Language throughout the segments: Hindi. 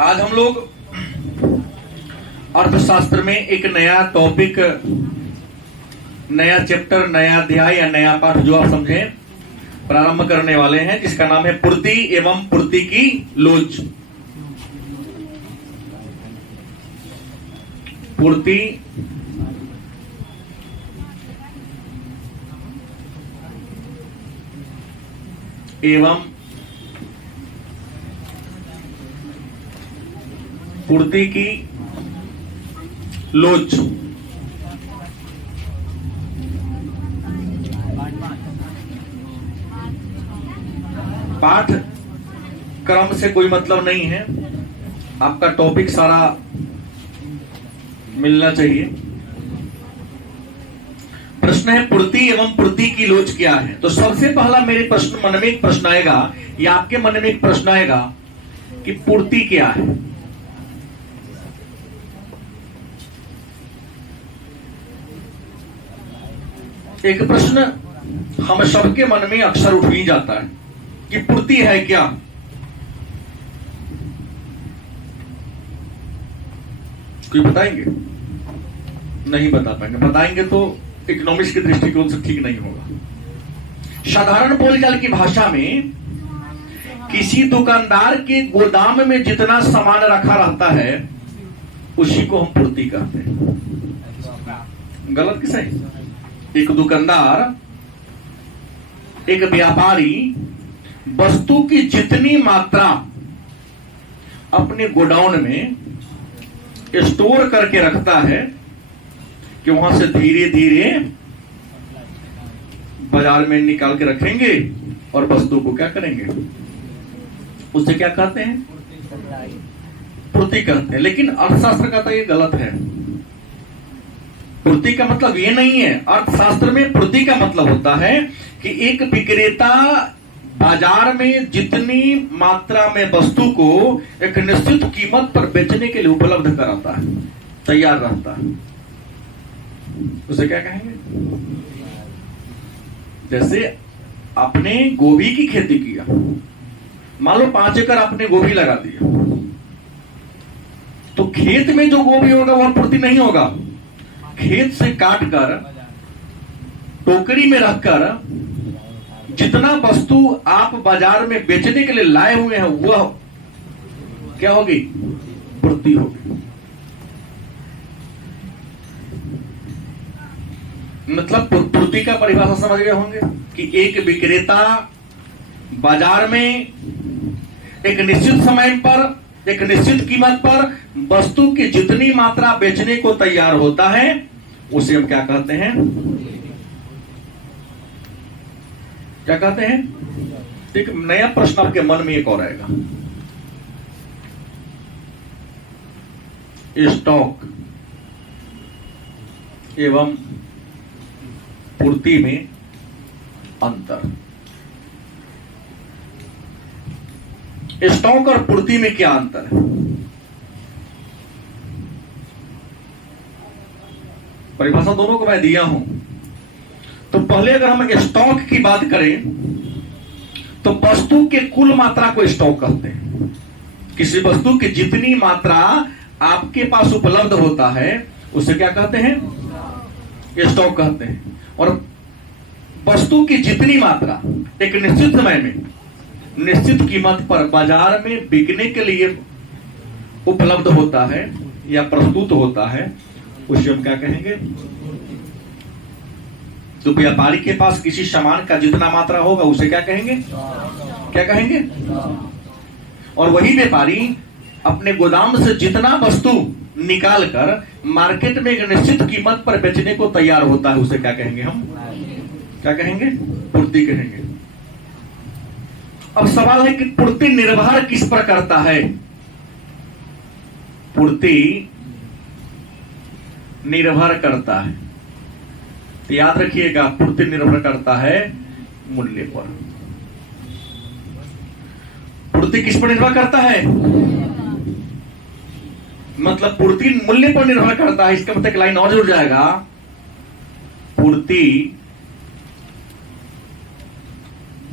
आज हम लोग अर्थशास्त्र में एक नया टॉपिक, नया चैप्टर, नया अध्याय या नया पाठ जो आप समझे प्रारंभ करने वाले हैं, जिसका नाम है पूर्ति एवं पूर्ति की लोच। पूर्ति एवं पूर्ति की लोच। पाठ क्रम से कोई मतलब नहीं है, आपका टॉपिक सारा मिलना चाहिए। प्रश्न है पूर्ति एवं पूर्ति की लोच क्या है। तो सबसे पहला मेरे मन में एक प्रश्न आएगा या आपके मन में एक प्रश्न आएगा कि पूर्ति क्या है। एक प्रश्न हम सबके मन में अक्सर उठ ही जाता है कि पूर्ति है क्या। कोई बताएंगे? नहीं बता पाएंगे। बताएंगे तो इकोनॉमिक्स के दृष्टिकोण से ठीक नहीं होगा। साधारण बोलचाल की भाषा में किसी दुकानदार के गोदाम में जितना सामान रखा रहता है उसी को हम पूर्ति कहते हैं। गलत कि सही? एक दुकानदार, एक व्यापारी वस्तु की जितनी मात्रा अपने गोडाउन में स्टोर करके रखता है कि वहां से धीरे धीरे बाजार में निकाल के रखेंगे और वस्तु को क्या करेंगे, उसे क्या कहते हैं? पूर्ति कहते हैं। लेकिन अर्थशास्त्र का तो ये गलत है। पूर्ति का मतलब ये नहीं है। अर्थशास्त्र में पूर्ति का मतलब होता है कि एक विक्रेता बाजार में जितनी मात्रा में वस्तु को एक निश्चित कीमत पर बेचने के लिए उपलब्ध कराता है, तैयार रहता है, उसे क्या कहेंगे? जैसे आपने गोभी की खेती किया, मान लो 5 एकड़ आपने गोभी लगा दिया, तो खेत में जो गोभी होगा वह पूर्ति नहीं होगा। खेत से काट कर टोकरी में रखकर जितना वस्तु आप बाजार में बेचने के लिए लाए हुए हैं वह क्या होगी? पूर्ति होगी। मतलब पूर्ति का परिभाषा समझ गए होंगे कि एक विक्रेता बाजार में एक निश्चित समय पर, एक निश्चित कीमत पर वस्तु की जितनी मात्रा बेचने को तैयार होता है उसे हम क्या कहते हैं? क्या कहते हैं? एक नया प्रश्न आपके मन में एक और आएगा। स्टॉक एवं पूर्ति में अंतर। स्टॉक और पूर्ति में क्या अंतर है? परिभाषा दोनों को मैं दिया हूं। तो पहले अगर हम स्टॉक की बात करें तो वस्तु के कुल मात्रा को स्टॉक कहते हैं। किसी वस्तु की जितनी मात्रा आपके पास उपलब्ध होता है उसे क्या कहते हैं? स्टॉक कहते हैं। और वस्तु की जितनी मात्रा एक निश्चित समय में निश्चित कीमत पर बाजार में बिकने के लिए उपलब्ध होता है या प्रस्तुत होता है उसे हम क्या कहेंगे? तो व्यापारी के पास किसी सामान का जितना मात्रा होगा उसे क्या कहेंगे? क्या कहेंगे? और वही व्यापारी अपने गोदाम से जितना वस्तु निकाल कर मार्केट में एक निश्चित कीमत पर बेचने को तैयार होता है उसे क्या कहेंगे? हम क्या कहेंगे? पूर्ति कहेंगे। अब सवाल है कि पूर्ति निर्भर किस पर करता है? पूर्ति निर्भर करता है, तो याद रखिएगा, पूर्ति निर्भर करता है मूल्य पर। पूर्ति किस पर निर्भर करता है? मतलब पूर्ति मूल्य पर निर्भर करता है। इसका मतलब एक लाइन और जुड़ जाएगा, पूर्ति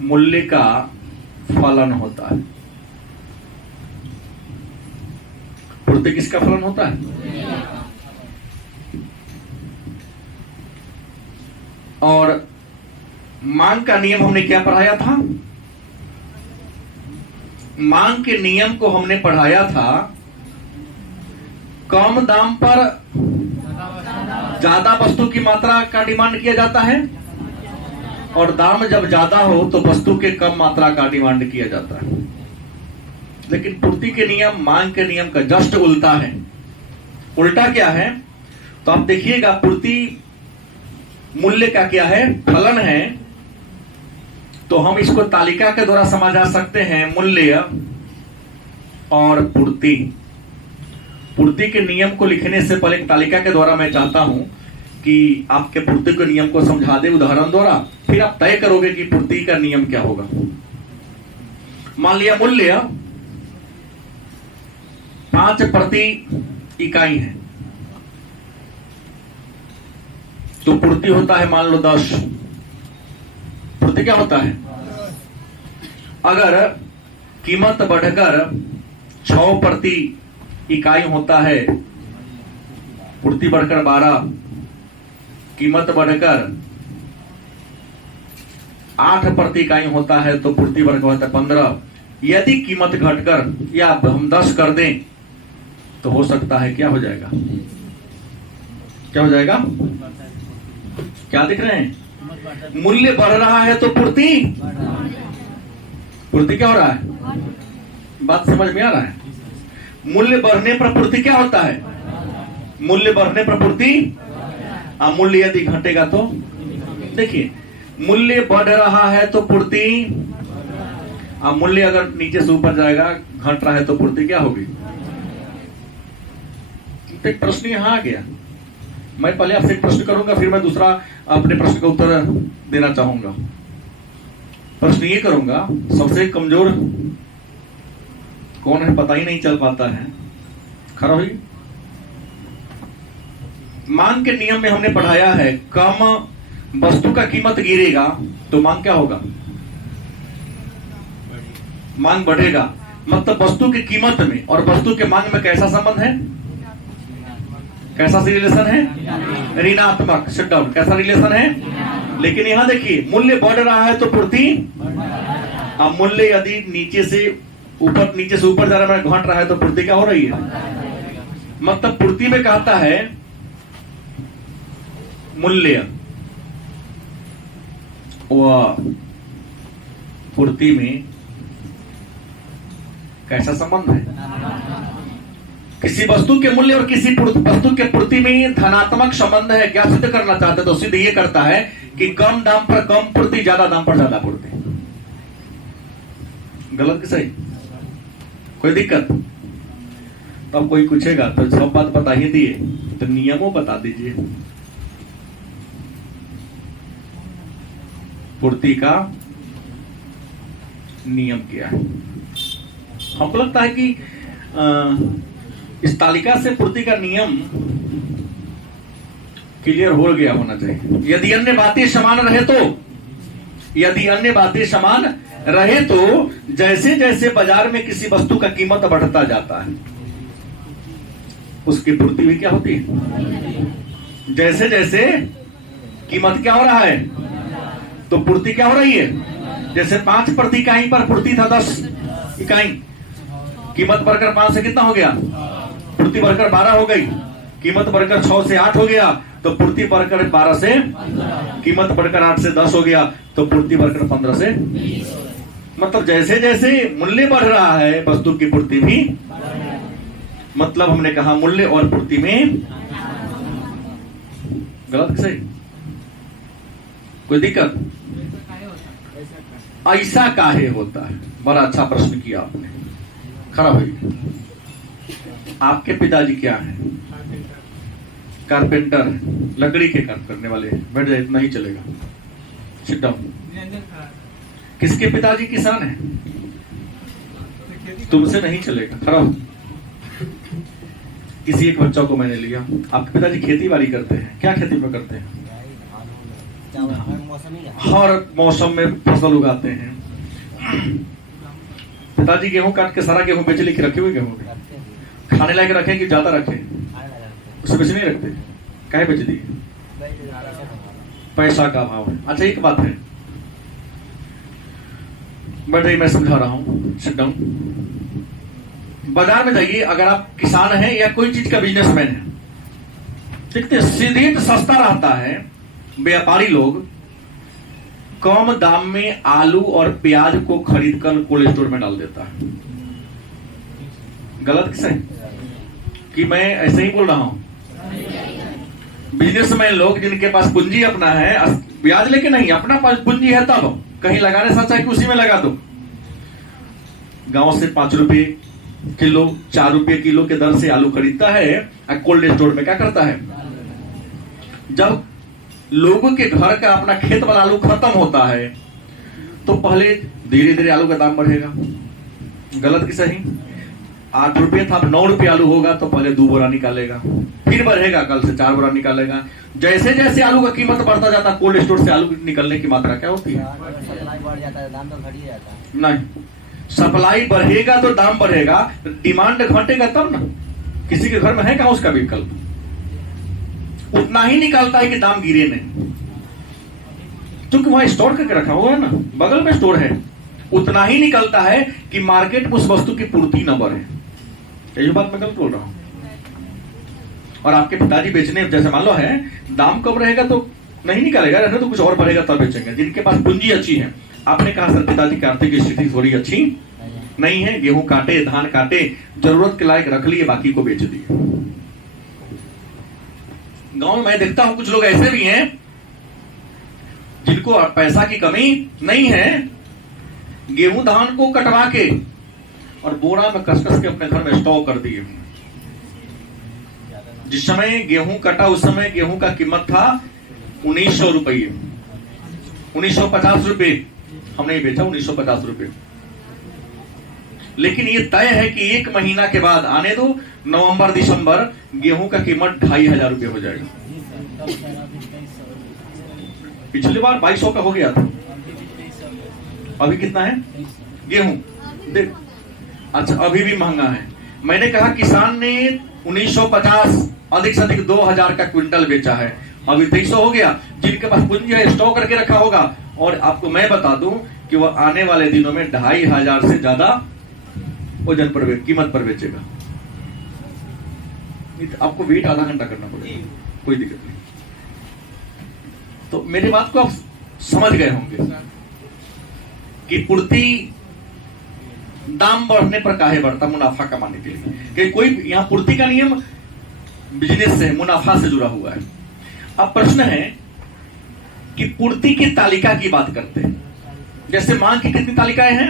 मूल्य का फलन होता है। पूर्ति किसका फलन होता है? और मांग का नियम हमने क्या पढ़ाया था? मांग के नियम को हमने पढ़ाया था, कम दाम पर ज्यादा वस्तु की मात्रा का डिमांड किया जाता है, और दाम जब ज्यादा हो तो वस्तु के कम मात्रा का डिमांड किया जाता है। लेकिन पूर्ति के नियम मांग के नियम का जस्ट उल्टा है। उल्टा क्या है? तो आप देखिएगा, पूर्ति मूल्य का क्या है? फलन है। तो हम इसको तालिका के द्वारा समझा सकते हैं, मूल्य और पूर्ति। पूर्ति के नियम को लिखने से पहले एक तालिका के द्वारा मैं चाहता हूं कि आपके पूर्ति के नियम को समझा दे उदाहरण द्वारा, फिर आप तय करोगे कि पूर्ति का नियम क्या होगा। मान लिया मूल्य 5 प्रति इकाई है, तो पूर्ति होता है मान लो 10। पूर्ति क्या होता है? अगर कीमत बढ़कर 6 प्रति इकाई होता है, पूर्ति बढ़कर 12, कीमत बढ़कर 8 प्रति इकाई होता है तो पूर्ति बढ़कर होता है 15। यदि कीमत घटकर या हम 10 कर दें तो हो सकता है क्या हो जाएगा? क्या हो जाएगा? क्या दिख रहे हैं? मूल्य बढ़ रहा है तो पूर्ति क्या हो रहा है? बात समझ में आ रहा है? मूल्य बढ़ने पर पूर्ति क्या होता है? मूल्य बढ़ने पर पूर्ति, मूल्य यदि घटेगा तो देखिए, मूल्य बढ़ रहा है तो पूर्ति, मूल्य अगर नीचे से ऊपर जाएगा, घट रहा है तो पूर्ति क्या होगी? एक प्रश्न यहां आ गया। मैं पहले आपसे एक प्रश्न करूंगा, फिर मैं दूसरा अपने प्रश्न का उत्तर देना चाहूंगा। प्रश्न ये करूंगा, सबसे कमजोर कौन है पता ही नहीं चल पाता है। खरा हुई। मांग के नियम में हमने पढ़ाया है, कम वस्तु का कीमत गिरेगा तो मांग क्या होगा? मांग बढ़ेगा। मतलब वस्तु की कीमत में और वस्तु के मांग में कैसा संबंध है? कैसा रिलेशन है? ऋणात्मक। Shut down. कैसा रिलेशन है? लेकिन यहां देखिए, मूल्य बढ़ रहा है तो पूर्ति, अब मूल्य यदि नीचे से ऊपर जा रहा है, घट रहा है तो पूर्ति क्या हो रही है? मतलब पूर्ति में कहता है मूल्य व पूर्ति में कैसा संबंध है? किसी वस्तु के मूल्य और किसी वस्तु के पूर्ति में धनात्मक संबंध है। क्या सिद्ध करना चाहते तो सिद्ध ये करता है कि कम दाम पर कम पूर्ति, ज्यादा दाम पर ज्यादा पूर्ति। गलत कि सही? कोई दिक्कत? तो अब कोई पूछेगा तो सब बात बता ही दिए, तो नियमों बता दीजिए। पूर्ति का नियम क्या है? हमको लगता है कि इस तालिका से पूर्ति का नियम क्लियर हो गया होना चाहिए। यदि अन्य बातें समान रहे तो जैसे जैसे बाजार में किसी वस्तु का कीमत बढ़ता जाता है, उसकी पूर्ति भी क्या होती है? जैसे जैसे कीमत क्या हो रहा है तो पूर्ति क्या हो रही है? जैसे 5 प्रति इकाई पर पूर्ति था 10 इकाई, कीमत बढ़कर 5 से कितना हो गया? पूर्ति बढ़कर 12 हो गई। कीमत बढ़कर 6 से 8 हो गया तो पूर्ति बढ़कर 12 से, कीमत बढ़कर 8 से 10 हो गया तो पूर्ति बढ़कर 15 से। मतलब जैसे जैसे मूल्य बढ़ रहा है वस्तु की पूर्ति भी, मतलब हमने कहा मूल्य और पूर्ति में गलत सही? कोई दिक्कत? ऐसा काहे होता है? बड़ा अच्छा प्रश्न किया आपने। खड़ा हुई। आपके पिताजी क्या हैं? कारपेंटर, लकड़ी के काम करने वाले। बैठ जाए, इतना ही चलेगा। Sit down. किसके पिताजी किसान हैं? तुमसे नहीं चलेगा। खड़ा हो। किसी एक बच्चा को मैंने लिया। आपके पिताजी खेती बाड़ी करते हैं। क्या खेती में करते हैं? हर मौसम में फसल उगाते हैं। पिताजी गेहूं काट के सारा गेहूं बेच लेके रखे हुए गेहूं। खाने लायक रखें कि ज्यादा रखें? उससे बेच नहीं रखते, काहे बेच दिए? पैसा का अभाव है। अच्छा एक बात है, बढ़ रही, मैं समझा रहा हूं, सिट डाउन। बाजार में जाइए, अगर आप किसान हैं या कोई चीज का बिजनेसमैन है, देखते सीधे सस्ता रहता है, व्यापारी लोग कम दाम में आलू और प्याज को खरीदकर कोल्ड स्टोर में डाल देता है। गलत किसे कि मैं ऐसे ही बोल रहा हूं? बिजनेसमैन लोग जिनके पास पूंजी अपना है, ब्याज लेके नहीं, अपना पास पूंजी है, तब कहीं लगाने से अच्छा है कि उसी में लगा दो। गांव से 5 रुपए किलो, 4 रुपए किलो के दर से आलू खरीदता है, और कोल्ड स्टोर में क्या करता है, जब लोगों के घर का अपना खेत वाला आलू खत्म होता है तो पहले धीरे धीरे आलू का दाम बढ़ेगा। गलत कि सही? 8 रुपये था, 9 रुपये आलू होगा तो पहले 2 बोरा निकालेगा, फिर बढ़ेगा, कल से 4 बोरा निकालेगा। जैसे जैसे आलू का कीमत बढ़ता जाता, कोल्ड स्टोर से आलू निकलने की मात्रा क्या होती है? नहीं, सप्लाई बढ़ेगा तो दाम बढ़ेगा, डिमांड घटेगा तब ना। किसी के घर में है कहां उसका विकल्प? उतना ही निकालता है कि दाम गिरे नहीं, क्योंकि वहां स्टोर करके रखा हुआ है ना, बगल में स्टोर है। उतना ही निकलता है कि मार्केट में उस वस्तु की पूर्ति न बढ़े। यही बात मैं गलत बोल रहा हूं? और आपके पिताजी बेचने, जैसे मान लो है, दाम कम रहेगा तो नहीं निकालेगा, रहने तो कुछ और बढ़ेगा तब बेचेंगे। जिनके पास पूंजी अच्छी है, आपने कहा सर पिताजी की आर्थिक स्थिति थोड़ी अच्छी नहीं है, गेहूं काटे, धान काटे, जरूरत के लायक रख लिए, बाकी को बेच दिए। गांव में मैं देखता हूं कुछ लोग ऐसे भी हैं जिनको पैसा की कमी नहीं है, गेहूं धान को कटवा के और बोरा में कसकस के अपने घर में स्टॉक कर दिए। जिस समय गेहूं कटा उस समय गेहूं का कीमत था 1900 रुपये, 1950 रुपये। हमने बेचा 1950 रुपये। लेकिन ये तय है कि 1 महीना के बाद, आने दो नवंबर दिसंबर, गेहूं का कीमत 2500 रुपये हो जाएगा। पिछली बार 2200 का हो गया था, अभी कितना है गेहूं? देख, अच्छा अभी भी महंगा है। मैंने कहा किसान ने 1950 अधिक से अधिक 2000 का क्विंटल बेचा है, अभी 2300 हो गया। जिनके पास पूंजी है स्टॉक करके रखा होगा, और आपको मैं बता दूं कि वह आने वाले दिनों में 2500 से ज्यादा वजन पर, कीमत पर बेचेगा। आपको वेट आधा घंटा करना पड़ेगा, कोई दिक्कत नहीं। तो मेरी बात को आप समझ गए होंगे कि पूर्ति दाम बढ़ने पर काहे बढ़ता? मुनाफा कमाने के लिए। कि कोई यहां पूर्ति का नियम बिजनेस से, मुनाफा से जुड़ा हुआ है। अब प्रश्न है कि पूर्ति की तालिका की बात करते हैं। जैसे मांग की कितनी तालिकाएं हैं?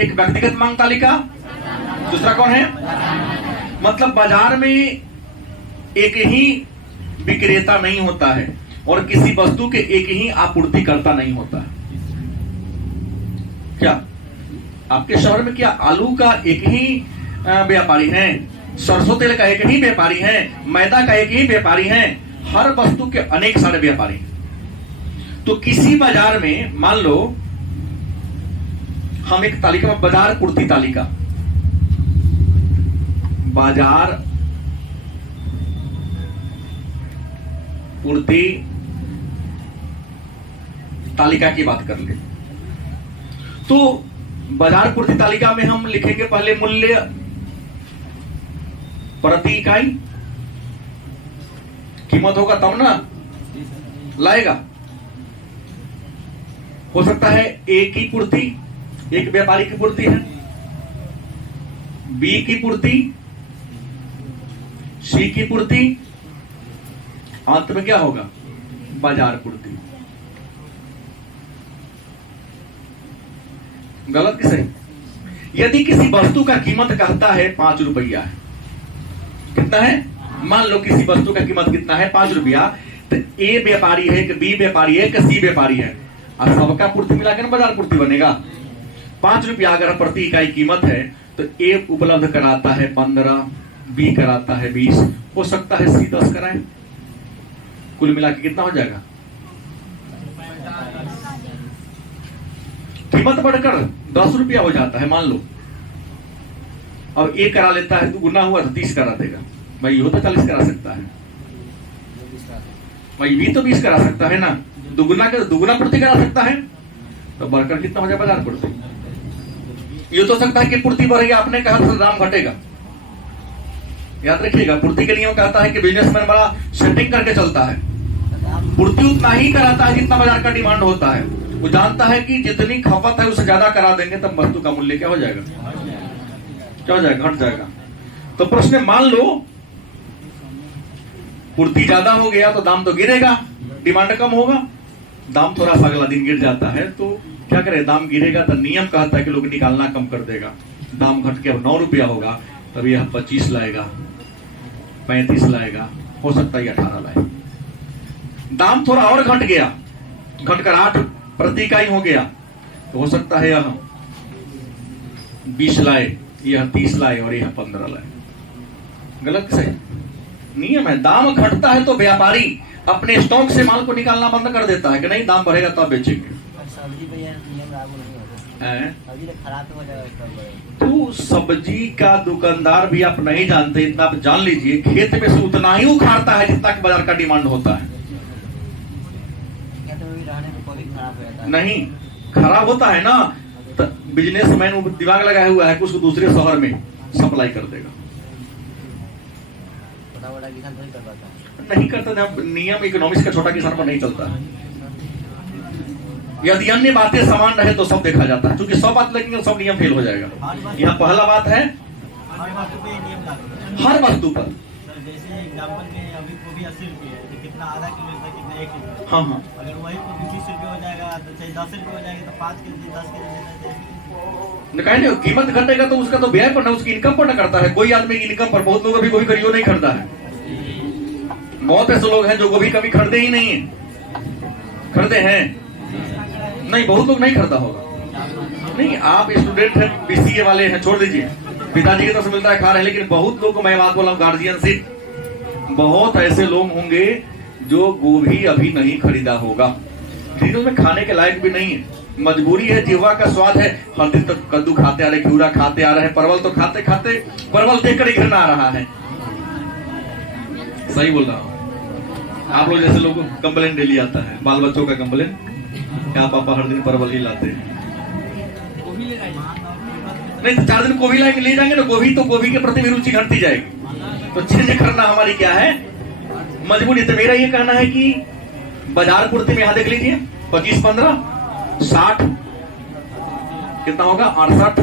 एक व्यक्तिगत मांग तालिका, दूसरा कौन है? मतलब बाजार में एक ही विक्रेता नहीं होता है और किसी वस्तु के एक ही आपूर्तिकर्ता नहीं होता है। क्या आपके शहर में क्या आलू का एक ही व्यापारी है, सरसों तेल का एक ही व्यापारी है, मैदा का एक ही व्यापारी है? हर वस्तु के अनेक सारे व्यापारी। तो किसी बाजार में मान लो हम एक तालिका में, बाजार पूर्ति तालिका, बाजार पूर्ति तालिका की बात कर ले तो बाजार पूर्ति तालिका में हम लिखेंगे पहले मूल्य प्रति इकाई। कीमत होगा तब ना लाएगा। हो सकता है ए की पूर्ति, एक व्यापारी की पूर्ति है, बी की पूर्ति, सी की पूर्ति, अंत में क्या होगा? बाजार पूर्ति। गलत कि सही? यदि किसी वस्तु का कीमत कहता है 5 रुपया है, कितना है? मान लो किसी वस्तु का कीमत कितना है? 5 रुपया। तो ए व्यापारी है कि बी व्यापारी है कि सी व्यापारी है, और सबका पूर्ति मिलाकर बाजार पूर्ति बनेगा। 5 रुपया अगर प्रति इकाई कीमत है तो ए उपलब्ध कराता है 15, बी कराता है 20, हो सकता है सी 10 कराए। कुल मिला के कितना हो जाएगा? कीमत बढ़कर 10 रुपया हो जाता है मान लो। अब 1 करा लेता है, 2 गुना हुआ तो 30 करा देगा। भाई ये तो 40 करा सकता है, भाई भी तो 20 करा सकता है ना, दुगुना पूर्ति करा सकता है। तो बढ़कर कितना हो जाए बाजार पूर्ति। ये तो सकता है कि पूर्ति बढ़ेगी, आपने कहा तो दाम घटेगा। याद रखिएगा, पूर्ति के नियम कहता है कि बिजनेसमैन बड़ा सेटिंग करके चलता है, पूर्ति उतना ही कराता है जितना बाजार का डिमांड होता है। वो जानता है कि जितनी खपत है उससे ज्यादा करा देंगे तब वस्तु का मूल्य क्या हो जाएगा, क्या हो जाएगा, घट जाएगा। तो प्रश्न मान लो पूर्ति ज्यादा हो गया तो दाम तो गिरेगा, डिमांड कम होगा, दाम थोड़ा सा अगला दिन गिर जाता है तो क्या करे, दाम गिरेगा तो नियम कहता है कि लोग निकालना कम कर देगा। दाम घट के अब 9 रुपया होगा, तब यह 25 लाएगा, 35 लाएगा, हो सकता है 18 लाए। दाम थोड़ा और घट गया, घटकर 8 प्रति इकाई हो गया, तो हो सकता है यह 20 लाए, यह 30 लाए और यह 15 लाए। गलत सही नियम है। दाम घटता है तो व्यापारी अपने स्टॉक से माल को निकालना बंद कर देता है कि नहीं दाम बढ़ेगा तो आप बेचेंगे। तो सब्जी का दुकानदार भी आप नहीं जानते, इतना आप जान लीजिए, खेत में से उतना ही उखाड़ता है जितना कि बाजार का डिमांड होता है। नहीं खराब होता है ना, तो बिजनेसमैन दिमाग लगाया हुआ है कि उसको दूसरे शहर में सप्लाई कर देगा। नहीं करता था, नियम इकोनॉमिक्स का छोटा किसान पर नहीं चलता है। यदि अन्य बातें समान रहे तो सब देखा जाता है, क्योंकि सब बात लगेंगे सब नियम फेल हो जाएगा। यहाँ पहला बात है हर वस्तु पर, जैसे एग्जांपल में अभी गोभी 80 रुपये है, तो कितना आधा किलो है, कितना 1 किलो। हाँ हाँ, अगर वही गोभी 20 रुपये हो जाएगा तो चाहे 10 रुपये हो जाएगा तो 5 केजी 10 केजी लेना चाहिए। कहीं नहीं, कीमत घटेगा तो उसका तो व्यय पर ना, उसकी इनकम पर ना करता है। कोई आदमी की इनकम पर, बहुत लोग अभी गोभी खरीदो नहीं खरीदा है। बहुत ऐसे लोग हैं जो गोभी कभी खरीदे ही नहीं है, खरीदे हैं नहीं, बहुत लोग नहीं खरीदा होगा। नहीं, आप स्टूडेंट हैं, बीसीए वाले हैं, छोड़ दीजिए, पिताजी की तरफ से मिलता है खा रहे हैं, लेकिन बहुत लोग को मैं बात बोला हूं, गार्जियनशिप, बहुत ऐसे लोग होंगे जो गोभी अभी नहीं खरीदा होगा, लेकिन में खाने के लायक भी नहीं है, मजबूरी है, जीवा का स्वाद है। हर दिन तक कद्दू खाते आ रहे, घिउरा खाते आ रहे हैं, परवल तो खाते खाते परवल देखकर ही घृणा आ रहा है। सही बोल रहा हूं। आप लोग जैसे लोग कंप्लेन डेली आता है, बाल बच्चों का कंप्लेन, क्या पापा हर दिन परवल ही लाते हैं। नहीं तो 4 दिन गोभी लाएंगे, ले जाएंगे ना गोभी, तो गोभी के प्रति भी रुचि घटती जाएगी। तो चेंज करना हमारी क्या है, मजबूरी। तो मेरा ये कहना है कि बाजार पूर्ति में यहां देख लीजिए, 25, 15, 60 कितना होगा, 68,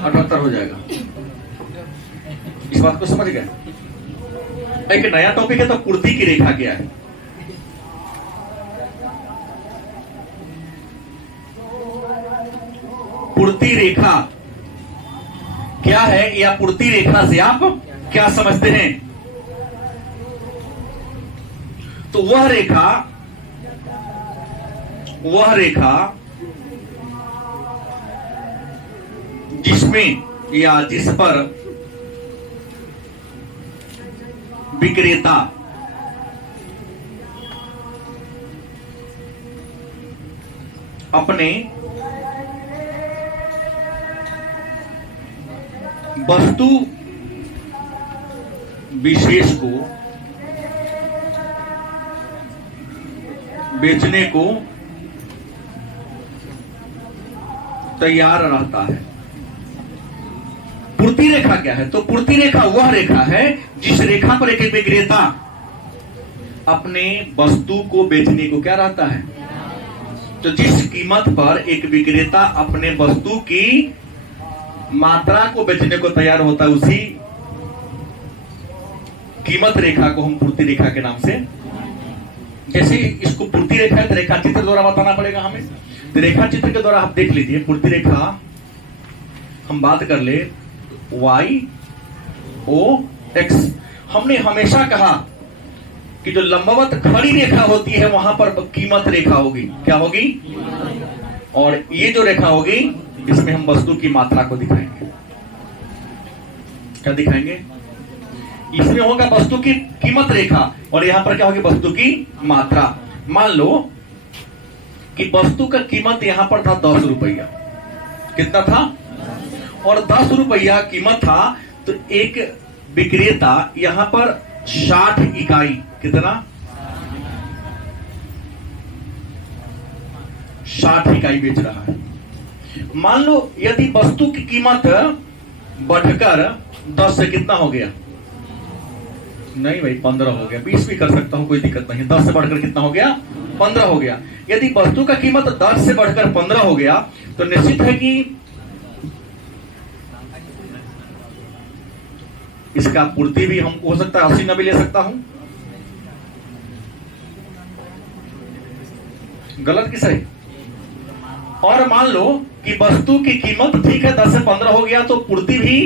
78 हो जाएगा। इस बात को समझ गए। एक नया टॉपिक है, तो पूर्ति की रेखा क्या है। पूर्ति रेखा क्या है, या पूर्ति रेखा से आप क्या समझते हैं। तो वह रेखा जिसमें या जिस पर विक्रेता अपने वस्तु विशेष को बेचने को तैयार रहता है। पूर्ति रेखा क्या है, तो पूर्ति रेखा वह रेखा है जिस रेखा पर एक विक्रेता अपने वस्तु को बेचने को क्या रहता है। तो जिस कीमत पर एक विक्रेता अपने वस्तु की मात्रा को बेचने को तैयार होता है, उसी कीमत रेखा को हम पूर्ति रेखा के नाम से, जैसे इसको पूर्ति रेखा है तो रेखा चित्र द्वारा बताना पड़ेगा हमें। तो रेखा चित्र के द्वारा आप देख लीजिए, पूर्ति रेखा हम बात कर ले YOX। हमने हमेशा कहा कि जो लंबवत खड़ी रेखा होती है वहां पर कीमत रेखा होगी, क्या होगी, और ये जो रेखा होगी इसमें हम वस्तु की मात्रा को दिखाएंगे। क्या दिखाएंगे, इसमें होगा वस्तु की कीमत रेखा, और यहां पर क्या होगी, वस्तु की मात्रा। मान लो कि वस्तु का कीमत यहां पर था 10 रुपया, कितना था? और 10 रुपया कीमत था। तो एक विक्रेता यहां पर 60 इकाई, कितना? 60 इकाई बेच रहा है। मान लो यदि वस्तु की कीमत बढ़कर 10 से कितना हो गया? नहीं भाई 15 हो गया, 20 भी कर सकता हूं, कोई दिक्कत नहीं। 10 से बढ़कर कितना हो गया? 15 हो गया। यदि वस्तु का कीमत 10 से बढ़कर 15 हो गया तो निश्चित है कि इसका पूर्ति भी हम हो सकता है 80 न भी ले सकता हूं। गलत कि सही? और मान लो कि वस्तु की कीमत ठीक है 10 से 15 हो गया तो पूर्ति भी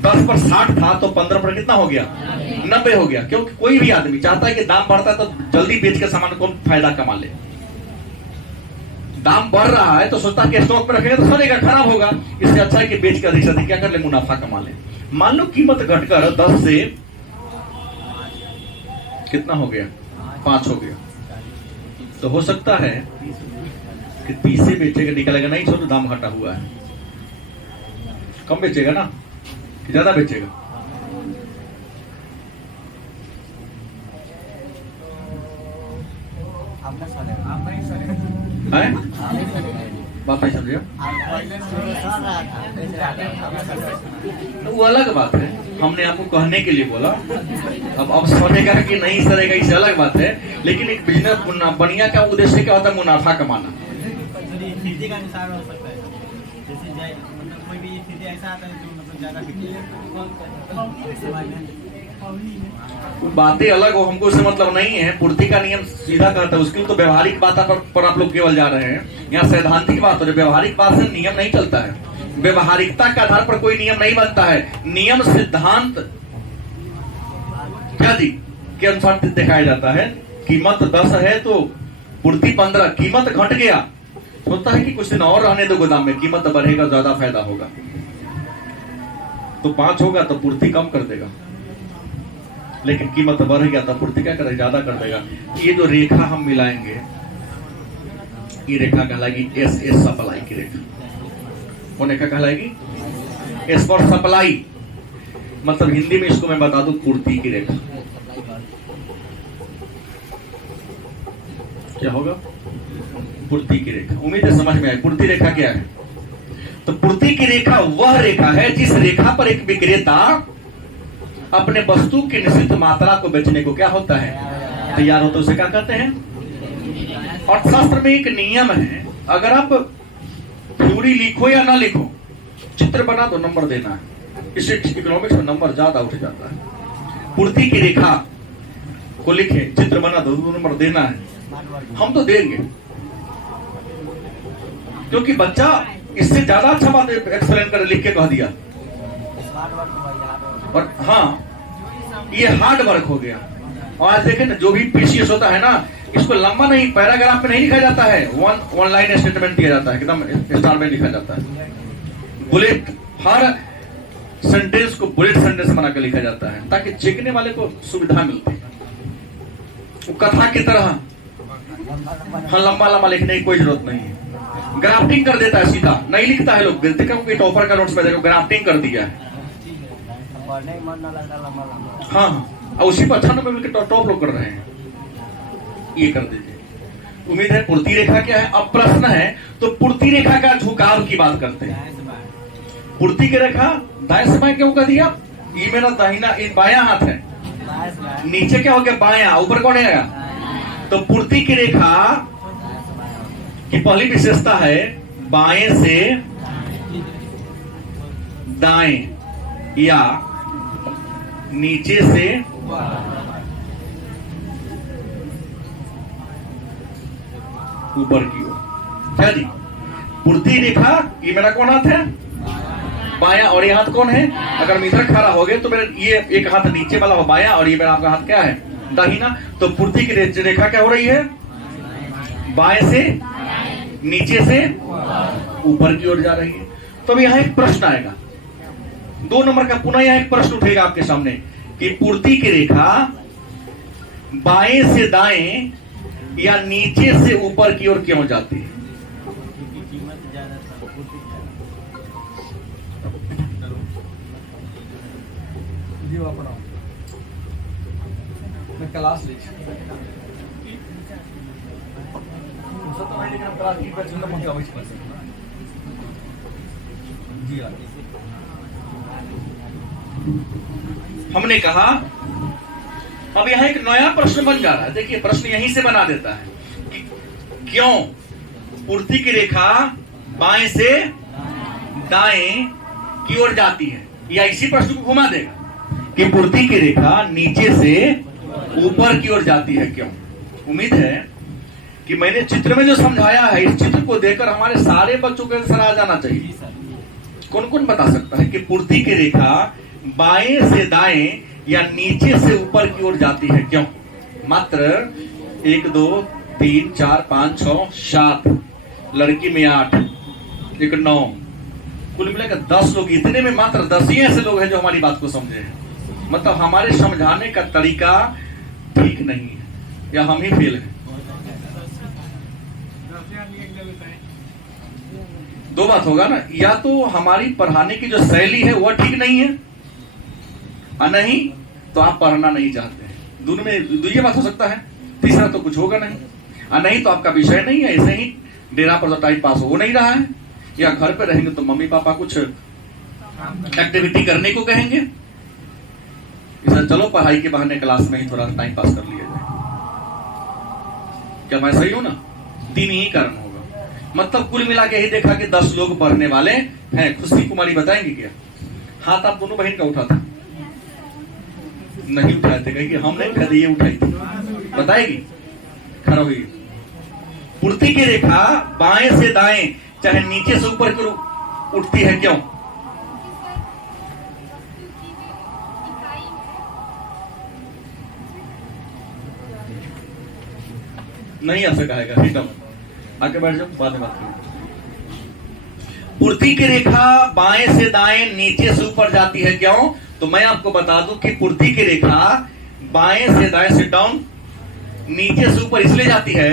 10 पर 60 था तो 15 पर कितना हो गया? 90 हो गया। क्योंकि कोई भी आदमी चाहता है कि दाम बढ़ता है तो जल्दी बेच के सामान को फायदा कमा ले। दाम बढ़ रहा है तो सोचता है कि स्टॉक में रखेगा तो सड़ेगा, खराब होगा, इससे अच्छा है कि बेच के अधिक से अधिक क्या कर ले? मुनाफा कमा ले। मान लो कीमत घटकर 10 से कितना हो गया? 5 हो गया। तो हो सकता है कि 30 से बेचेगा, निकलेगा नहीं, छोड़ो दाम घटा हुआ है, कम बेचेगा ना कि ज्यादा बेचेगा? है बात नहीं समझे? वो अलग बात है, हमने आपको कहने के लिए बोला। अब सड़ेगा कि नहीं सड़ेगा इससे अलग बात है, लेकिन एक बिजनेस बढ़िया का उद्देश्य क्या होता है? मुनाफा कमाना। स्थिति का अनुसार हो सकता है, जैसे मतलब कोई भी स्थिति ऐसा आता है जो मतलब ज्यादा बातें अलग हो, हमको उससे मतलब नहीं है। पूर्ति का नियम सीधा कहता है, उसकी तो व्यवहारिक बात पर आप लोग केवल जा रहे हैं। यहाँ सैद्धांतिक बात हो रही है, व्यवहारिक बात से नियम नहीं चलता है। व्यवहारिकता के आधार पर कोई नियम नहीं बनता है। नियम सिद्धांत क्या जी के अनुसार दिखाया जाता है। कीमत 10 है तो पूर्ति 15, कीमत घट गया, होता है कि कुछ दिन और रहने दो गोदाम में, कीमत बढ़ेगा, ज्यादा फायदा होगा। तो 5 होगा तो पूर्ति कम कर देगा, लेकिन कीमत बढ़ गया तो पूर्ति क्या करेगा? ज्यादा कर देगा। ये जो रेखा हम मिलाएंगे, ये रेखा कहलाएगी एस सप्लाई की रेखा। कौन रेखा कहलाएगी? एस फॉर सप्लाई, मतलब हिंदी में इसको मैं बता दूं पूर्ति की रेखा। क्या होगा? पूर्ति की रेखा। उम्मीद है समझ में आए पूर्ति रेखा क्या है। तो पूर्ति की रेखा वह रेखा है जिस रेखा पर एक विक्रेता अपने वस्तु की निश्चित मात्रा को बेचने को क्या होता है? तैयार होता है। उसे क्या कहते हैं? अर्थशास्त्र में एक नियम है, अगर आप थ्योरी लिखो या ना लिखो, चित्र बना दो नंबर देना है। इससे इकोनॉमिक्स में नंबर ज्यादा उठ जाता है। पूर्ति की रेखा को लिखे, चित्र बना दो, 2 नंबर देना है। हम तो देंगे क्योंकि बच्चा इससे ज्यादा अच्छा बात एक्सप्लेन कर लिख के कह दिया। और हाँ, ये हार्ड वर्क हो गया। और आज देखें ना, जो भी पीसीएस होता है ना, इसको लंबा नहीं, पैराग्राफ में नहीं लिखा जाता है, वन लाइन स्टेटमेंट दिया जाता है, एकदम स्टार में लिखा जाता है। बुलेट, हर सेंटेंस को बुलेट सेंटेंस बना कर लिखा जाता है ताकि चेकने वाले को सुविधा मिलती है। वो कथा की तरह हाँ लंबा लंबा लिखने की कोई जरूरत नहीं है। ग्राफ्टिंग कर देता है, सीधा नहीं लिखता है। लोग देखो कि टॉपर का नोट्स में देखो ग्राफ्टिंग कर दिया है। हाँ, और उसी पर 96 मिल के टॉप लोग कर रहे हैं। ये कर दीजिए। उम्मीद है पूर्ति रेखा क्या है। अब प्रश्न है तो पूर्ति रेखा का झुकाव की बात करते हैं। पूर्ति की रेखा दाएं से बाएं क्यों कर दिया? ये मेरा दाहिना बायां हाथ है, नीचे क्या हो गया? बायां, ऊपर कौन आएगा? तो पूर्ति की रेखा की पहली विशेषता है बाएं से दाएं या नीचे से ऊपर की ओर। क्या जी? पूर्ति रेखा, ये मेरा कौन हाथ है? बायां, और ये हाथ कौन है? अगर मैं इधर खड़ा हो गए तो मेरा ये एक हाथ नीचे वाला हो बायां, और ये मेरा आपका हाथ क्या है? दाहिना। तो पूर्ति की रेखा क्या हो रही है? बाएं से नीचे से ऊपर की ओर जा रही है। तो अब यहां एक प्रश्न आएगा, 2 नंबर का पुनः यहां एक प्रश्न उठेगा आपके सामने कि पूर्ति की रेखा बाएं से दाएं या नीचे से ऊपर की ओर क्यों जाती है? कीमत ज्यादा था, पूर्ति ज्यादा। जी वापस आओ, मैं क्लास ले तो मैं लेकिन क्लास की पर चुनना मुझे अवश्य पसंद जी हाँ। हमने कहा अब यहां एक नया प्रश्न बन जा रहा है। देखिए प्रश्न यहीं से बना देता है कि क्यों पूर्ति की रेखा बाएं से दाएं की ओर जाती है, या इसी प्रश्न को घुमा देगा कि पूर्ति की रेखा नीचे से ऊपर की ओर जाती है क्यों। उम्मीद है कि मैंने चित्र में जो समझाया है, इस चित्र को देखकर हमारे सारे बच्चों को आंसर आ जाना चाहिए। कौन कौन बता सकता है कि पूर्ति की रेखा बाएं से दाएं या नीचे से ऊपर की ओर जाती है क्यों। मात्र 1 2 3 4 5 6 7, लड़की में 8, एक 9, कुल मिलाकर 10 लोग। इतने में मात्र 10 ही ऐसे लोग हैं जो हमारी बात को समझे हैं। मतलब हमारे समझाने का तरीका ठीक नहीं है, या हम ही फेल हैं। दो बात होगा ना, या तो हमारी पढ़ाने की जो शैली है वह ठीक नहीं है, और नहीं तो आप पढ़ना नहीं चाहते हैं। दोनों में ये बात हो सकता है। तीसरा तो कुछ होगा नहीं, और नहीं तो आपका विषय नहीं है, ऐसे ही डेरा पर तो टाइम पास हो नहीं रहा है, या घर पे रहेंगे तो मम्मी पापा कुछ एक्टिविटी करने को कहेंगे। इसलिए चलो पढ़ाई के बहाने क्लास में ही थोड़ा टाइम पास कर लिया जाए। क्या मैं सही हूं ना? 3 ही कारण होगा। मतलब कुल मिला के ही देखा कि 10 लोग पढ़ने वाले हैं। खुशी कुमारी बताएंगे क्या? हाथ आप दोनों बहन का उठा था? नहीं उठाए थे, कहेंगे हम नहीं उठाए थे, ये उठाई थी। बताएगी? खड़ा हुई। पूर्ति की रेखा बाएं से दाएं चाहे नीचे से ऊपर की उठती है क्यों? नहीं आ सकेगा, ठीक है आके बैठ जाओ, बाद में बात करेंगे। पूर्ति की रेखा बाएं से दाएं नीचे से ऊपर जाती है क्यों? तो मैं आपको बता दूं कि पूर्ति की रेखा बाएं से दाएं, सिट डाउन, नीचे से ऊपर इसलिए जाती है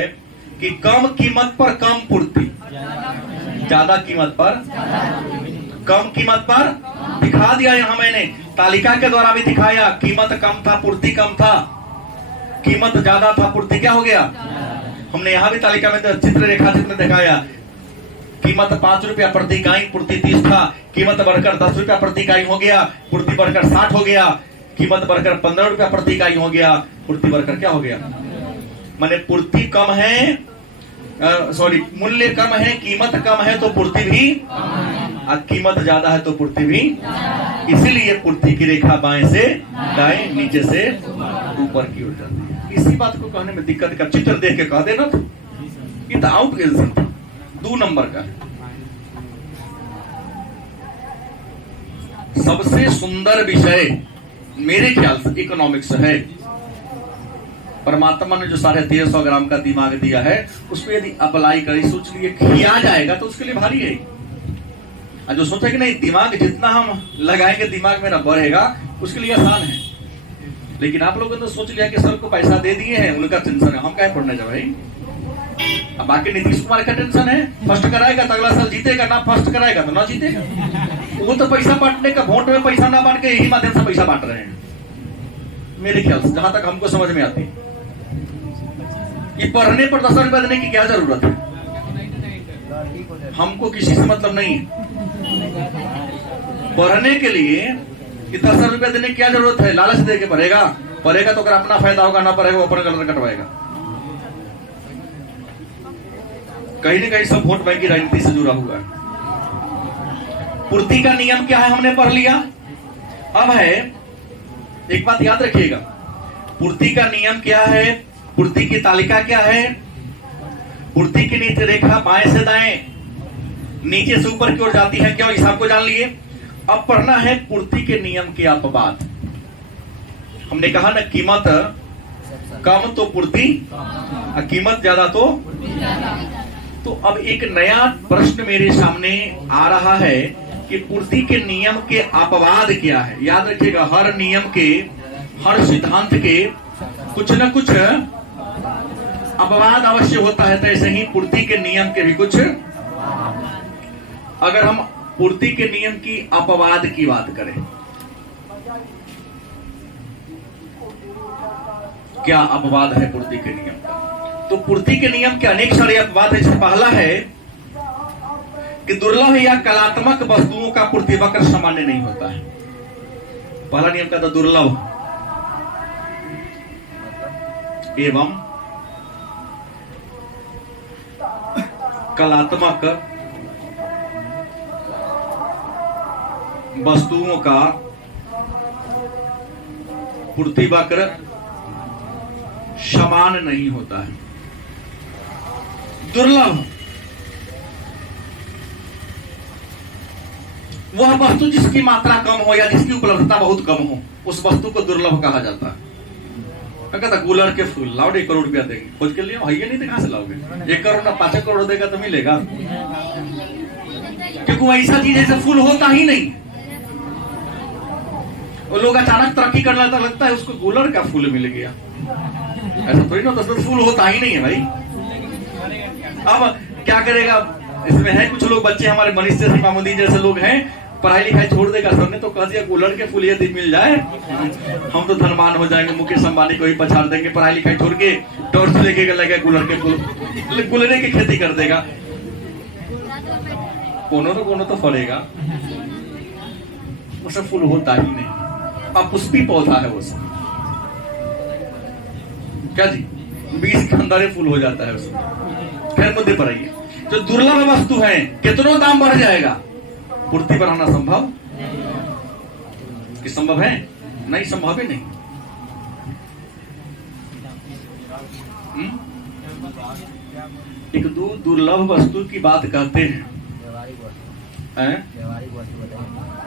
कि कम कीमत पर कम पूर्ति, ज्यादा कीमत पर कम कीमत पर। दिखा दिया यहां मैंने, तालिका के द्वारा भी दिखाया। कीमत कम था, पूर्ति कम था। कीमत ज्यादा था, पूर्ति क्या हो गया? हमने यहां भी तालिका में चित्र रेखा चित्र में दिखाया। कीमत 5 रुपया प्रति इकाई, पूर्ति 30 था। कीमत बढ़कर 10 रुपया प्रति इकाई हो गया, पूर्ति बढ़कर 60 हो गया। कीमत बढ़कर 15 रुपया प्रति इकाई हो गया, पूर्ति बढ़कर क्या हो गया? माने पूर्ति कम है, सॉरी मूल्य कम है, कीमत कम है तो पूर्ति भी, और कीमत ज्यादा है तो पूर्ति भी। इसीलिए पूर्ति की रेखा बाएं से दाएं, नीचे से ऊपर की ओर जाती है। इसी बात को कहने में दिक्कत का चित्र देख के कह देना तो ये तो आउट एंसर था, 2 नंबर का। सबसे सुंदर विषय मेरे ख्याल से इकोनॉमिक्स है। परमात्मा ने जो 1350 ग्राम का दिमाग दिया है, उसको यदि अप्लाई करें, सोच लिए किया जाएगा तो उसके लिए भारी है। और जो सोचे कि नहीं दिमाग जितना हम लगाएंगे दिमाग मेरा बढ़ेगा, उसके लिए आसान है। लेकिन आप लोगों ने तो सोच लिया कि सर को पैसा दे दिए हैं, उनका टेंशन है, हम क्या पढ़ने जाए भाई। अब बाकी नीतीश कुमार का टेंशन है, फर्स्ट कराएगा तो अगला साल जीतेगा, ना फर्स्ट कराएगा तो ना जीतेगा। वो तो पैसा बांटने का, वोट में पैसा ना बांट के यही माध्यम से पैसा बांट रहे हैं मेरे ख्याल से, जहां तक हमको समझ में आती है। ये पढ़ने पर 10 रुपया देने की क्या जरूरत है? हमको किसी से मतलब नहीं है। पढ़ने के लिए 10 रुपया देने की क्या जरूरत है? लालच दे के पढ़ेगा, पढ़ेगा तो अगर अपना फायदा होगा, ना पढ़ेगा वो अपना कलर कटवाएगा। कहीं ना कहीं सब वोट बैंक की राजनीति से जुड़ा हुआ है। पूर्ति का नियम क्या है हमने पढ़ लिया। अब है एक बात याद रखिएगा, पूर्ति का नियम क्या है, पूर्ति की तालिका क्या है। पूर्ति की नीति रेखा बाएं से दाएं, नीचे से ऊपर की ओर जाती है क्यों, इस आपको जान लिए। अब पढ़ना है पूर्ति के नियम के अपवाद। हमने कहा ना कीमत कम तो पूर्ति, और कीमत ज्यादा तो अब एक नया प्रश्न मेरे सामने आ रहा है कि पूर्ति के नियम के अपवाद क्या है। याद रखिएगा, हर नियम के, हर सिद्धांत के कुछ न कुछ अपवाद अवश्य होता है। तो ऐसे ही पूर्ति के नियम के भी कुछ अगर हम पूर्ति के नियम की अपवाद की बात करें, क्या अपवाद है पूर्ति के नियम का? तो पूर्ति के नियम के अनेक सारे अपवाद है। जैसे पहला है कि दुर्लभ या कलात्मक वस्तुओं का पूर्ति वक्र सामान्य नहीं होता है। पहला नियम का था दुर्लभ एवं कलात्मक वस्तुओं का पूर्ति वक्र समान नहीं होता है। दुर्लभ वह वस्तु जिसकी मात्रा कम हो या जिसकी उपलब्धता बहुत कम हो, उस वस्तु को दुर्लभ कहा जाता है। कहता गुलर के फूल लाओ, 1 करोड़ रुपया देंगे, खोज के लिए है नहीं तो कहां से लाओगे? 1 करोड़ ना 5 करोड़ देगा तो मिलेगा, क्योंकि वो ऐसा चीज ऐसा फूल होता ही नहीं। वो लोग अचानक तरक्की करने लगता है उसको गुलर का फूल मिल गया, ऐसा थोड़ी ना, तो फूल होता ही नहीं है भाई। अब क्या करेगा? इसमें है कुछ लोग बच्चे हमारे मनीष जैसे मामूदीन जैसे लोग हैं, पढ़ाई लिखाई छोड़ देगा, सबने तो कह दिया गुलर के फूल यदि मिल जाए हम तो धनवान हो जाएंगे, मुकेश अंबानी को ही पछाड़ देंगे। पढ़ाई लिखाई छोड़ के टॉर्च लेके लगे गुलर के फूल, गुलरे की खेती कर देगा। कोनो तो फलेगा, वो सब फूल होता ही नहीं। अब पुष्पी पौधा है वो सब, क्या जी, 20 के अंदर फूल हो जाता है उसमें। फिर मुद्दे पर आइए, जो दुर्लभ वस्तु है कितनों दाम बढ़ जाएगा, पूर्ति बढ़ाना संभव कि संभव है? नहीं, संभव ही नहीं। एक दुर्लभ वस्तु की बात कहते हैं,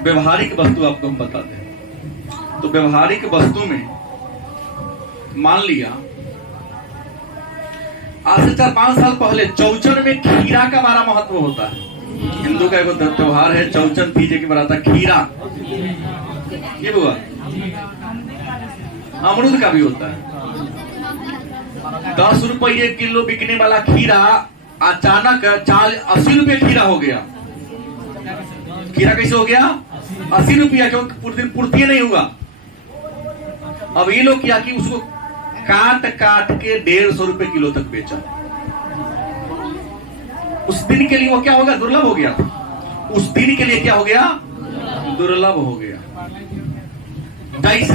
व्यवहारिक वस्तु आपको हम बताते हैं। तो व्यवहारिक वस्तु में मान लिया आज से 4-5 साल पहले चौचन में खीरा का बड़ा महत्व होता है। हिंदू का एक त्योहार है चौचन, तीजे की बराता खीरा, ये हुआ अमरूद का भी होता है। 10 रुपये किलो बिकने वाला खीरा अचानक 80 रुपये खीरा हो गया। खीरा कैसे हो गया? 80 रुपया, क्योंकि पूर्ति नहीं हुआ। अब ये लोग किया कि उसको काट के 150 रुपए किलो तक बेचा। उस दिन के लिए वो क्या हो गया? दुर्लभ हो गया। उस दिन के लिए क्या हो गया? दुर्लभ हो गया। जैसे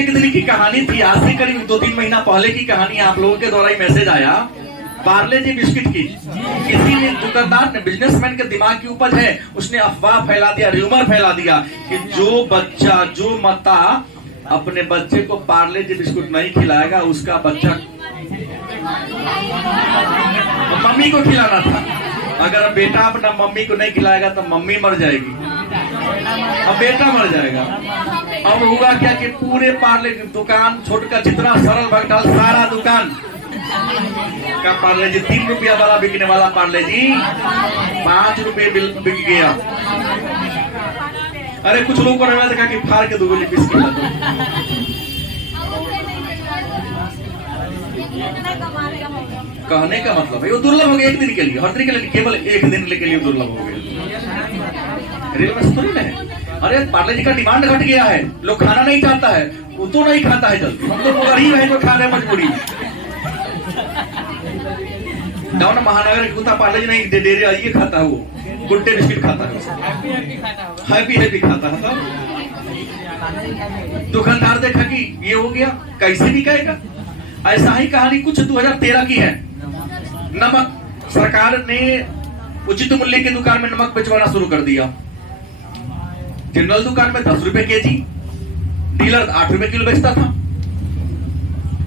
एक दिन की कहानी थी, आज से करीब 2-3 महीना पहले की कहानी, आप लोगों के द्वारा ही मैसेज आया, पार्ले जी बिस्किट की किसी ने, दुकानदार ने, बिजनेसमैन के दिमाग की उपज है, उसने अफवाह फैला दिया, र्यूमर फैला दिया कि जो बच्चा, जो माता अपने बच्चे को पार्ले जी बिस्कुट नहीं खिलाएगा उसका बच्चा मम्मी को खिलाना था। अगर बेटा अपना मम्मी को नहीं खिलाएगा तो मम्मी मर जाएगी और बेटा मर जाएगा। अब हुआ क्या कि पूरे पार्ले की दुकान, छोटका जितना सरल भगटाल, सारा दुकान का पार्ले जी 3 रुपया वाला बिकने वाला पार्ले जी 5 रुपये बिक गया। अरे कुछ लोगों को देखा कि फाड़ के 2 गोली पीस के कहने का मतलब है वो दुर्लभ हो गया एक दिन के लिए, हर दिन के लिए, केवल एक दिन के लिए दुर्लभ हो गया। रेल में थोड़ी ना है। अरे पार्ले जी का डिमांड घट गया है, लोग खाना नहीं चाहता है, वो तो नहीं खाता है जल्दी। हम लोग गरीब है जो खा रहे हैं मजबूरी। डाउन महानगर कुत्ता पार्ले जी नहीं डेरी ये खाता है, वो गुड्डे बिस्किट खाता है, हैप्पी खाता है। दुकानदार देखा कि ये हो गया, कैसे बिकाएगा। ऐसा ही कहानी कुछ 2013 की है। नमक, सरकार ने उचित मूल्य की दुकान में नमक बेचवाना शुरू कर दिया। जनरल दुकान में 10 रुपए केजी, डीलर 8 रुपए किलो बेचता था।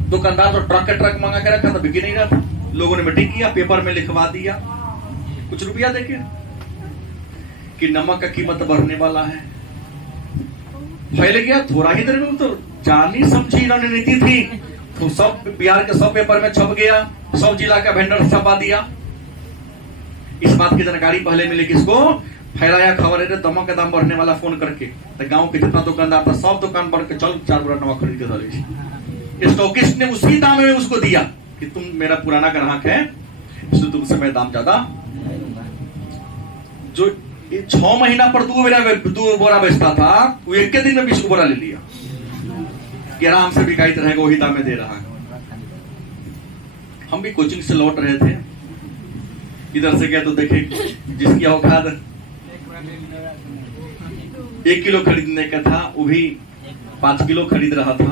दुकानदार तो ट्रक के ट्रक मंगा के रखा था, बिकी नहीं रहा था। लोगों ने मीटिंग किया, पेपर में लिखवा दिया कुछ रुपया देके कि नमक का कीमत बढ़ने वाला है। फैल गया थोड़ा ही देर में, तो जानी समझी रणनीति थी, तो सब बिहार के सब पेपर में छप गया, सब जिला का वेंडर छपा दिया। इस बात की जानकारी पहले मिली, किसको फैलाया खबर है, नमक का दाम बढ़ने वाला, फोन करके। तो गांव के जितना दुकानदार था सब दुकान बढ़ के चल 4 बोरा नमक खरीद के डाले। स्टॉकिस्ट ने उसी दाम में उसको दिया कि तुम मेरा पुराना ग्राहक है, इसलिए तुमसे मैं दाम ज्यादा जो 6 महीना पर 2 बोरा बेचता था, वो एक के दिन में 20 बोरा ले लिया कि आराम से बिकाई रहेगा, वही दाम में दे रहा है। हम भी कोचिंग से लौट रहे थे, इधर से गए तो देखे जिसकी औकात 1 किलो खरीदने का था, वो भी 5 किलो खरीद रहा था।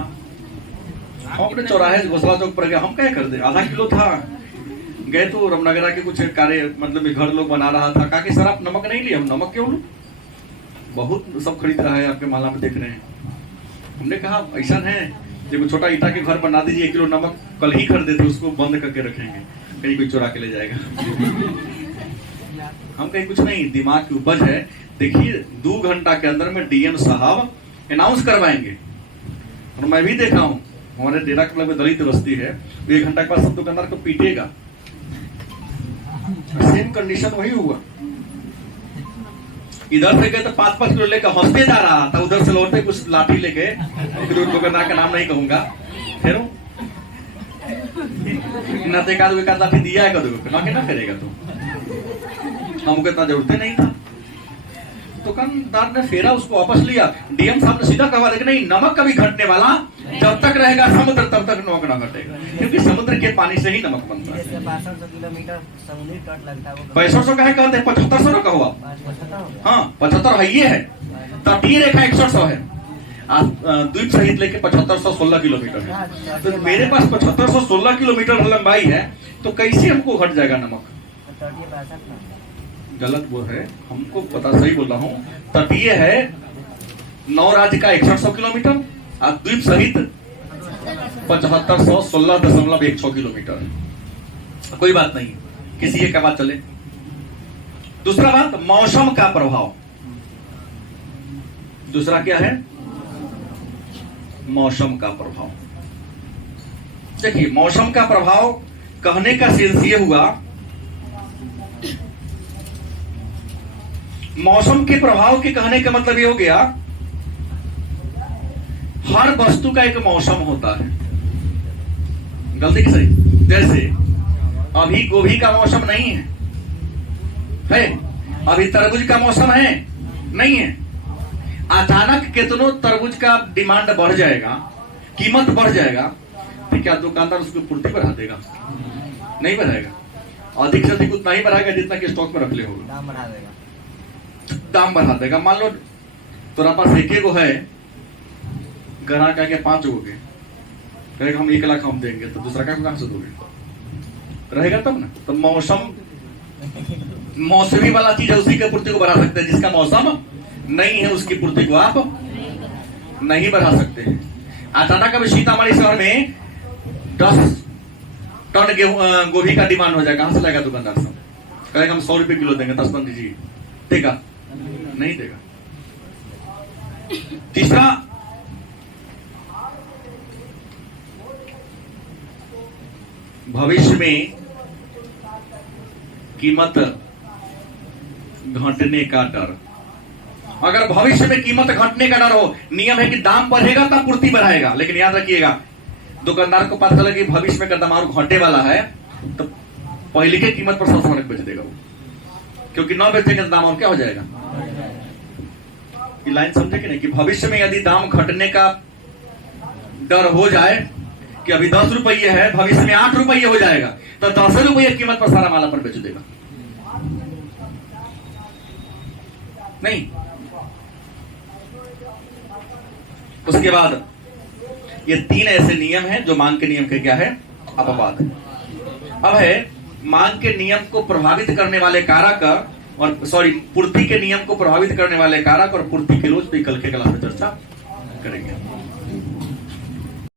हम अपने चौराहे घोसला चौक पर गए, हम क्या कर दे, आधा किलो था। गए तो रामनगरा के कुछ कार्य मतलब घर लोग बना रहा था, कहा कि सर आप नमक नहीं लिए, हम नमक क्यों लूं, बहुत सब खरीद रहा है आपके माला में देख रहे हैं। हमने कहा ऐसा है, जब छोटा ईटा के घर बना दीजिए, 1 किलो नमक कल ही खरीदे थे, उसको बंद करके रखेंगे, कहीं कोई चुरा के ले जाएगा। हम कहीं कुछ नहीं, दिमाग की उपज है। देखिए 2 घंटा के अंदर में डीएम साहब अनाउंस करवाएंगे, और मैं भी देखा हूं, हमारे डेरा क्लब में दलित बस्ती है, 1 घंटा के बाद सब दुकानदार को पीटेगा। सेम कंडीशन वही हुआ। इधर से गए तो 5-5 किलो लेकर हंसते जा रहा था, उधर से लौटते कुछ लाठी लेके, दुकानदार का नाम नहीं कहूंगा, फिर ना तो एक आध लाठी दिया है, ना करेगा तो हमको इतना जरूरत नहीं था। दुकानदार ने फेरा, उसको वापस लिया। डीएम साहब ने सीधा कहा कि नहीं, नमक कभी घटने वाला जब तक रहेगा समुद्र तब तक नमक ना घटेगा, क्योंकि समुद्र के पानी से ही नमक बनता है। 6200 किलोमीटर समुद्री तट लगता है, 6500 का है, कहते हैं 7500 का हुआ। हाँ 75 है, ये है तटीय रेखा 6100 है, द्वीप सहित लेके 7516 किलोमीटर है। तो मेरे पास 7516 किलोमीटर लंबाई है, तो कैसे हमको घट जाएगा नमक? गलत वो है, हमको पता, सही बोल रहा हूँ। तटीय है 9 राज्य का 6100 किलोमीटर, और द्वीप सहित 7516.16 किलोमीटर। कोई बात नहीं, किसी एक का बात चले। दूसरा बात, मौसम का प्रभाव। दूसरा क्या है? मौसम का प्रभाव। देखिए मौसम का प्रभाव कहने का सेंस ये हुआ, मौसम के प्रभाव के कहने का मतलब ये हो गया, हर वस्तु का एक मौसम होता है। गलती की सही? जैसे अभी गोभी का मौसम नहीं है, अभी तरबूज का मौसम है, नहीं है। अचानक कितनों तरबूज का डिमांड बढ़ जाएगा, कीमत बढ़ जाएगा, तो क्या दुकानदार उसकी पूर्ति बढ़ा देगा? नहीं बढ़ाएगा। अधिक से अधिक उतना ही बढ़ाएगा जितना कि स्टॉक में रख ले होगा, दाम बढ़ा देगा। मान लो तोरा पास 1 गो है, ग्राहक कहेंगे 5 गो के, कहेगा हम 1 लाख हम देंगे, तो दूसरा का कहां से दोगे? रहेगा तब ना। तो मौसम, मौसमी वाला चीज है, उसी की पूर्ति को बढ़ा सकते हैं। जिसका मौसम नहीं है उसकी पूर्ति को आप नहीं बढ़ा सकते हैं। अचानक अभी सीतामढ़ी शहर में 10 टन गोभी का डिमांड हो जाएगा, कहां से लाएगा दुकानदार सब? कहेगा हम 100 रुपए किलो देंगे, 10 टन दीजिए, देगा? नहीं देगा। तीसरा, भविष्य में कीमत घटने का डर। अगर भविष्य में कीमत घटने का डर हो, नियम है कि दाम बढ़ेगा तब पूर्ति बढ़ाएगा, लेकिन याद रखिएगा दुकानदार को पता चला कि भविष्य में दाम और घटे वाला है, तो पहले की कीमत पर सबसे बेच देगा वो, क्योंकि न बेचेंगे तो दाम और क्या हो जाएगा? ये लाइन समझे कि नहीं? कि भविष्य में यदि दाम घटने का डर हो जाए कि अभी 10 रुपये है, भविष्य में 8 रुपये हो जाएगा, तो 10 रुपये कीमत पर सारा माला पर बेच देगा। नहीं। उसके बाद ये 3 ऐसे नियम हैं जो मांग के नियम के क्या है? अपवाद है। अब है मांग के नियम को प्रभावित करने वाले कारक और पूर्ति के नियम को प्रभावित करने वाले कारक और पूर्ति के रोज कल के क्लास में चर्चा करेंगे।